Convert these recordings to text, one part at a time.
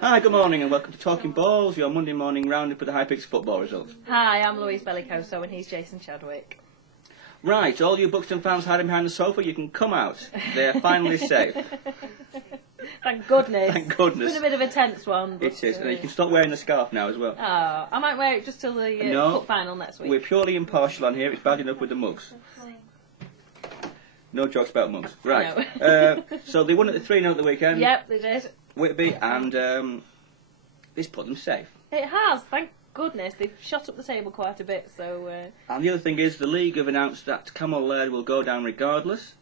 Hi, good morning and welcome to Talking Balls, your Monday morning roundup of the High Picks football results. Hi, I'm Louise Bellicoso and he's Jason Chadwick. Right, all you Buxton fans hiding behind the sofa, you can come out. They're finally safe. Thank goodness. Thank goodness. It's been a bit of a tense one. It is, and you can stop wearing the scarf now as well. Oh, I might wear it just till the cup final next week. We're purely impartial on here, it's bad enough with the mugs. No jokes about mugs. Right, so they won at the 3-0 at the weekend. Yep, they did. Whitby, and this put them safe. It has, thank goodness. They've shot up the table quite a bit, so... And the other thing is, the league have announced that Camel Laird will go down regardless.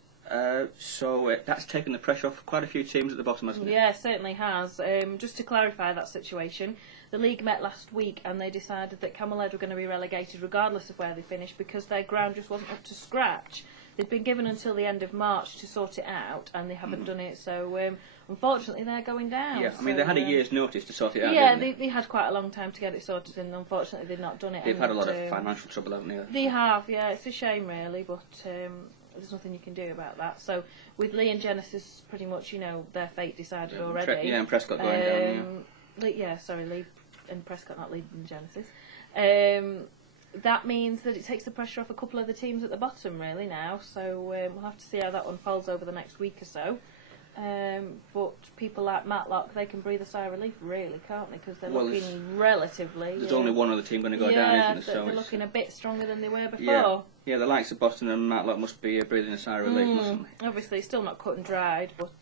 So that's taken the pressure off quite a few teams at the bottom, hasn't it? Yeah, it certainly has. Just to clarify that situation, the league met last week and they decided that Camel Laird were going to be relegated regardless of where they finished because their ground just wasn't up to scratch. They'd been given until the end of March to sort it out and they haven't done it, so unfortunately they're going down. Yeah, I mean they had a year's notice to sort it out. Yeah, didn't they had quite a long time to get it sorted and unfortunately they've not done it. They've had a lot of financial trouble, haven't they? They have, yeah, it's a shame really, but there's nothing you can do about that. So with Lee and Genesis, pretty much, you know, their fate decided already. Yeah, and Prescott going down. Yeah, sorry, Lee and Prescott, not Lee and Genesis. That means that it takes the pressure off a couple of the teams at the bottom, really, now. So we'll have to see how that unfolds over the next week or so. But people like Matlock, they can breathe a sigh of relief, really, can't they? Because they're looking relatively... There's only one other team going to go down, isn't there? So they're looking a bit stronger than they were before. Yeah, the likes of Boston and Matlock must be breathing a sigh of relief, mustn't they? Obviously, still not cut and dried, but...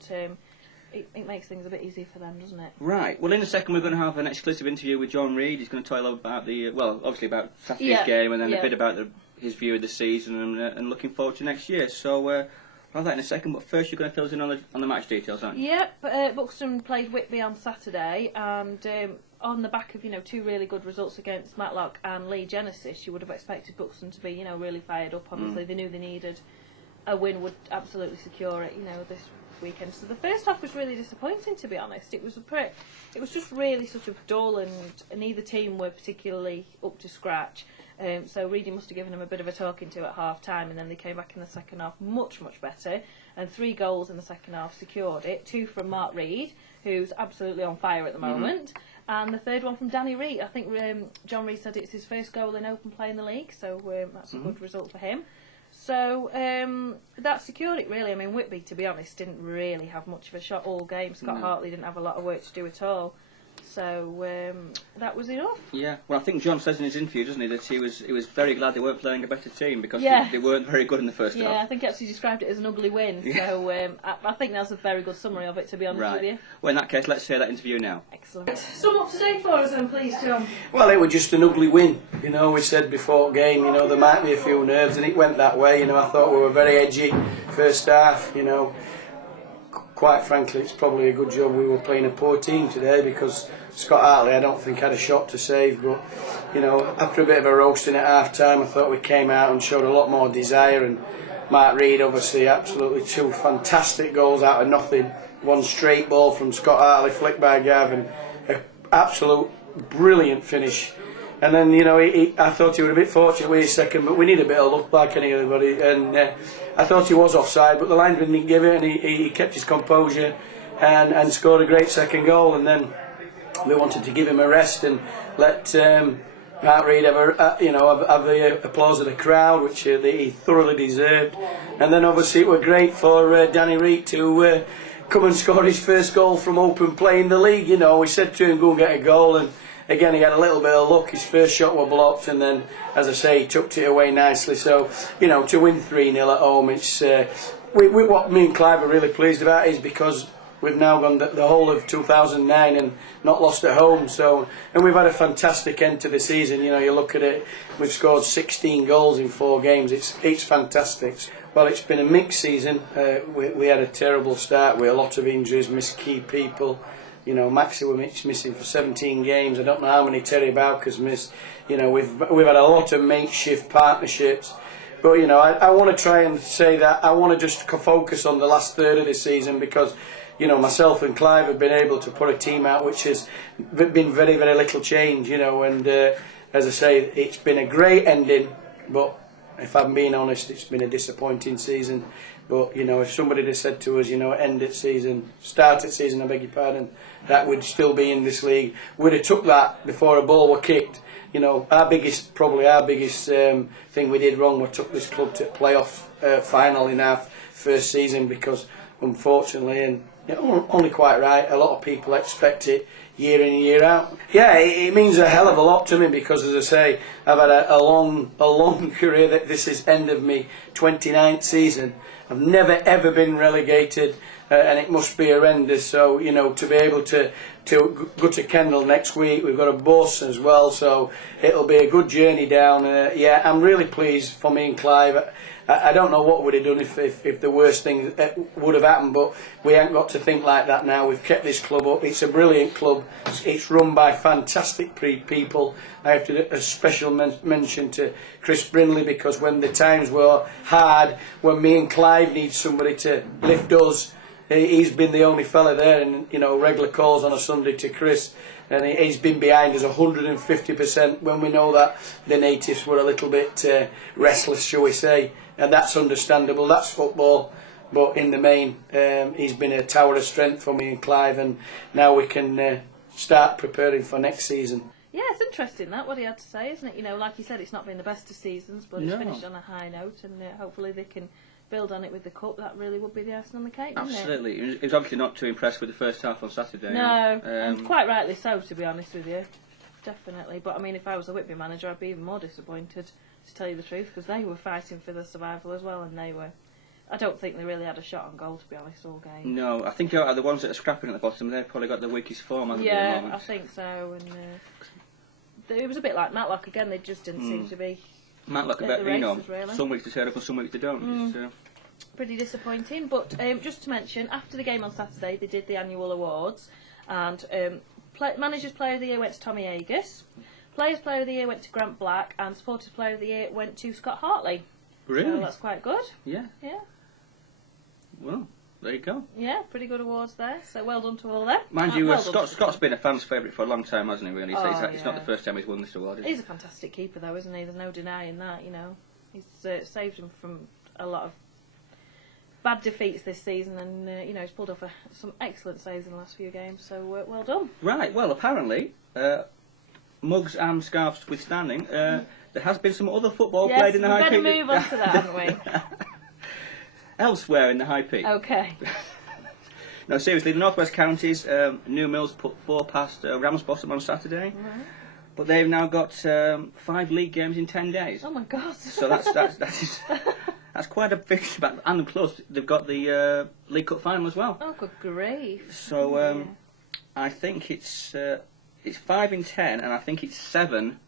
It makes things a bit easier for them, doesn't it? Right. Well, in a second we're going to have an exclusive interview with John Reid. He's going to tell about obviously about Saturday's game and then a bit about his view of the season and looking forward to next year. So we'll have that in a second, but first you're going to fill us in on the match details, aren't you? Yep. Buxton played Whitby on Saturday and on the back of, two really good results against Matlock and Lee Genesis, you would have expected Buxton to be, really fired up. Obviously, they knew they needed a win would absolutely secure it, this weekend. So the first half was really disappointing, to be honest. It was just really sort of dull, and neither team were particularly up to scratch. So Reedy must have given them a bit of a talking to at half time, and then they came back in the second half much better, and 3 goals in the second half secured it. 2 from Mark Reid, who's absolutely on fire at the moment, and the third one from Danny Reid. I think John Reid said it's his first goal in open play in the league, so that's a good result for him. So that secured it, really. I mean, Whitby, to be honest, didn't really have much of a shot all game. Scott Hartley didn't have a lot of work to do at all. So that was enough. Yeah, well, I think John says in his interview, doesn't he, that he was very glad they weren't playing a better team because they weren't very good in the first half. Yeah, I think he actually described it as an ugly win. So I think that's a very good summary of it, to be honest with you. Well, in that case, let's hear that interview now. Excellent. Sum up today for us then, please, John. Well, it was just an ugly win. We said before game, there might be a few nerves, and it went that way. I thought we were very edgy first half. Quite frankly, it's probably a good job we were playing a poor team today because Scott Hartley, I don't think, had a shot to save. But, after a bit of a roasting at half-time, I thought we came out and showed a lot more desire. And Mark Reid, obviously, absolutely 2 fantastic goals out of nothing. 1 straight ball from Scott Hartley, flicked by Gavin. An absolute brilliant finish. And then, I thought he was a bit fortunate with his second, but we need a bit of luck like anybody. And I thought he was offside, but the linesman didn't give it, and he kept his composure and scored a great second goal. And then we wanted to give him a rest and let Mark Reid have the applause of the crowd, which he thoroughly deserved. And then obviously it was great for Danny Reid to come and score his first goal from open play in the league. We said to him, go and get a goal, and again, he had a little bit of luck. His first shot was blocked, and then, as I say, he tucked it away nicely. So, to win 3-0 at home, it's what me and Clive are really pleased about is because we've now gone the whole of 2009 and not lost at home. So, and we've had a fantastic end to the season. You look at it, we've scored 16 goals in 4 games. It's fantastic. Well, it's been a mixed season. We had a terrible start with a lot of injuries, missed key people. Maxi was missing for 17 games. I don't know how many Terry Bowker's missed. We've had a lot of makeshift partnerships. But, I want to try and say that I want to just focus on the last third of the season because, myself and Clive have been able to put a team out which has been very little change, and as I say, it's been a great ending, but if I'm being honest, it's been a disappointing season. But, you know, if somebody had said to us, you know, start at season, I beg your pardon, that we'd still be in this league, we'd have took that before a ball were kicked. You know, our biggest thing we did wrong was took this club to playoff final in our first season, because unfortunately, and you know, only quite right, a lot of people expect it year in and year out. Yeah, it means a hell of a lot to me, because, as I say, I've had a long career. That this is end of me 29th season. I've never ever been relegated, and it must be horrendous. So, you know, to be able to go to Kendal next week, we've got a bus as well, so it'll be a good journey down. Yeah, I'm really pleased for me and Clive. I don't know what would have done if the worst thing would have happened, but we ain't got to think like that now. We've kept this club up. It's a brilliant club. It's run by fantastic people. I have to do a special mention to Chris Brindley, because when the times were hard, when me and Clive need somebody to lift us, he's been the only fella there, and you know, regular calls on a Sunday to Chris, and he's been behind us 150% when we know that the natives were a little bit restless, shall we say, and that's understandable. That's football, but in the main, he's been a tower of strength for me and Clive, and now we can start preparing for next season. Yeah, it's interesting what he had to say, isn't it? You know, like you said, it's not been the best of seasons, but it's finished on a high note, and hopefully they can build on it with the cup. That really would be the icing on the cake, wouldn't it? Absolutely. He was obviously not too impressed with the first half on Saturday. No, and quite rightly so, to be honest with you. Definitely. But I mean, if I was a Whitby manager, I'd be even more disappointed, to tell you the truth, because they were fighting for the survival as well, and I don't think they really had a shot on goal, to be honest, all game. No, I think the ones that are scrapping at the bottom, they've probably got the weakest form, haven't they, at the moment? I think so. And it was a bit like Matlock again. They just didn't seem to be. Matlock, really. Some weeks they turn up and some weeks they don't. Pretty disappointing. But just to mention, after the game on Saturday, they did the annual awards, and Managers Player of the Year went to Tommy Agus, Players Player of the Year went to Grant Black, and Supporters Player of the Year went to Scott Hartley. Really? So that's quite good. Yeah. Yeah. Well, there you go. Yeah, pretty good awards there. So well done to all them. Mind you, Scott's been a fan's favourite for a long time, hasn't he? Really, it's not the first time he's won this award. He's a fantastic keeper, though, isn't he? There's no denying that. You know, he's saved him from a lot of bad defeats this season, and you know, he's pulled off some excellent saves in the last few games. So well done. Right. Well, apparently, mugs and scarves withstanding, there has been some other football played in the High Peak. Yes, we better move on to that, haven't we? Elsewhere in the High Peak. Okay. No, seriously, the North West Counties, New Mills put 4 past Ramsbottom on Saturday, but they've now got 5 league games in 10 days. Oh my God! So that's quite a fixture, and plus they've got the League Cup final as well. Oh, good grief! So I think it's 5 in 10, and I think it's 7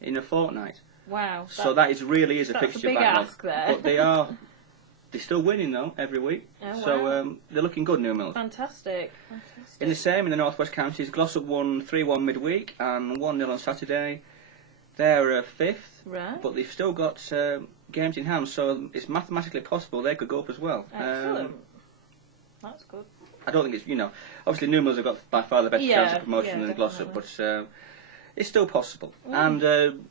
in a fortnight. Wow! So that really is a fixture a big backlog. ask there. But they're still winning though every week. Oh, wow. So they're looking good, New Mills. Fantastic. In the North West Counties, Glossop won 3-1 midweek and 1-0 on Saturday. They're 5th, right, but they've still got games in hand, so it's mathematically possible they could go up as well. Excellent. That's good. I don't think it's, obviously New Mills have got by far the better chance of promotion than Glossop, but it's still possible. And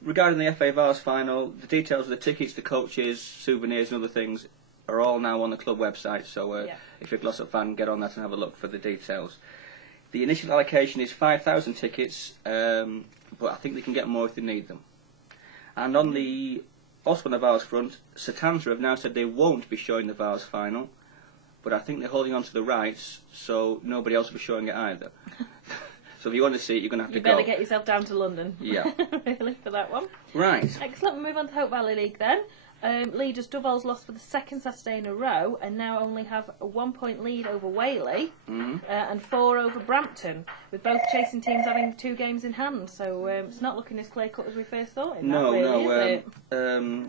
regarding the FA Vars final, the details of the tickets, the coaches, souvenirs and other things are all now on the club website, so if you're a Glossop fan, get on that and have a look for the details. The initial allocation is 5,000 tickets, but I think they can get more if they need them. And on the Vars front, Satanza have now said they won't be showing the Vars final, but I think they're holding on to the rights, so nobody else will be showing it either. So if you want to see it, you're going to have to go. You better get yourself down to London. Yeah. Really, for that one. Right. Excellent. We'll move on to Hope Valley League then. Leaders Dovel's lost for the 2nd Saturday in a row, and now only have a 1-point lead over Whaley and 4 over Brampton, with both chasing teams having 2 games in hand. So it's not looking as clear cut as we first thought. Is it?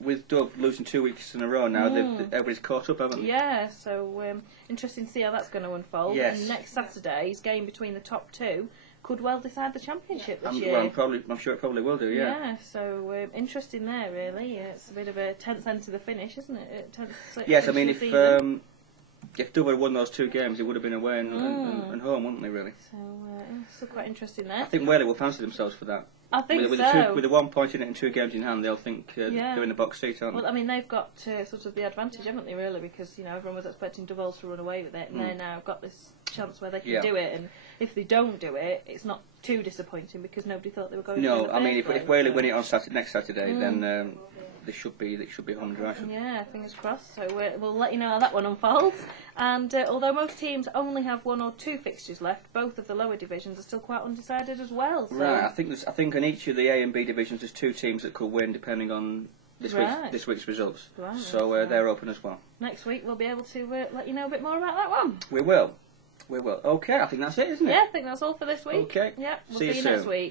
With Dove losing 2 weeks in a row now, everybody's caught up, haven't they? Yeah. So interesting to see how that's going to unfold. Yes. And next Saturday's game between the top 2 could well decide the championship this year. Well, I'm sure it probably will do, yeah. Yeah, so interesting there, really. It's a bit of a tense end to the finish, isn't it? Yes, I mean, if Dove had won those 2 games, it would have been away and home, wouldn't they, really? So, it's still quite interesting there. I think Whaley will fancy themselves for that. I think with so. With the 1 point in it and 2 games in hand, they'll think they're in the box seat, aren't they? Well, I mean, they've got sort of the advantage, haven't they, really? Because, everyone was expecting Devils to run away with it, and they now got this chance where they can do it, and if they don't do it, it's not too disappointing because nobody thought they were going to. No, I mean, if Whaley win it on next Saturday, then they should be home and dry. Yeah, fingers crossed. So we'll let you know how that one unfolds. And although most teams only have 1 or 2 fixtures left, both of the lower divisions are still quite undecided as well. So. Right, I think in each of the A and B divisions there's 2 teams that could win depending on this week's results. Right, so they're open as well. Next week we'll be able to let you know a bit more about that one. We will. Okay, I think that's it, isn't it? Yeah, I think that's all for this week. Okay. Yeah, we'll see you next week.